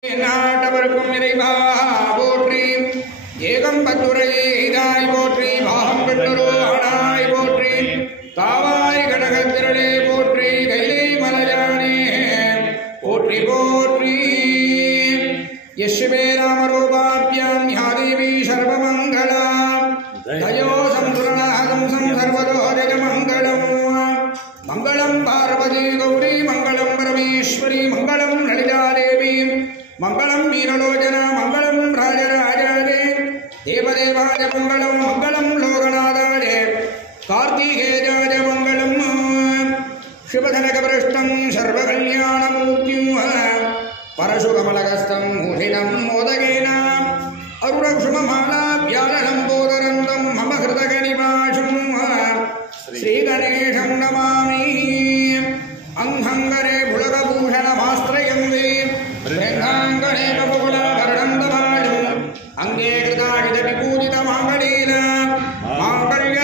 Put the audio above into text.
நாட்டவர்க்கும் இறைவா போற்றி. ஏகம் பத்துரையாய் போற்றி. பாகம் பெற்றரோ ஆனாய் போற்றி. காவாய் கனகத்திரளே போற்றி. கைலை மலையானே போற்றி போற்றி. யஸ்வே ராமரூபாப்யாம் யாதேவி சர்வமங்களா தயோ சம்புரணாகம் சர்வதோ ஜயமங்களம். மங்களம் பார்வதி கௌரி மங்களம் பரமேஸ்வரி மங்களம் லலிதாதேவி மங்களம் வீரலோச்சனா மங்களம் ராஜராஜாதே தேவதேவாய மங்களம் மங்களம் லோகநாதாய கார்த்திகேயாய மங்களம். சிவதனகபிருஷ்டம் சர்வகல்யாணமூர்த்திம் பரசுகமலகஸ்தம் மூஷினம் மோதகேன அருணக்ஷுமமாலாப்யாலனம் போதரந்தம் மம ஹிருதகனிவாசும் ஸ்ரீகணேசம் நமாமி. அங்கங்கரே புலகபூஷணமாஸ்திரயம் வே ृङ्गाङ्गणे बकुलाभरणं दवालु अङ्गे कृताजित विपूजित माङ्गलीला माङ्गल्य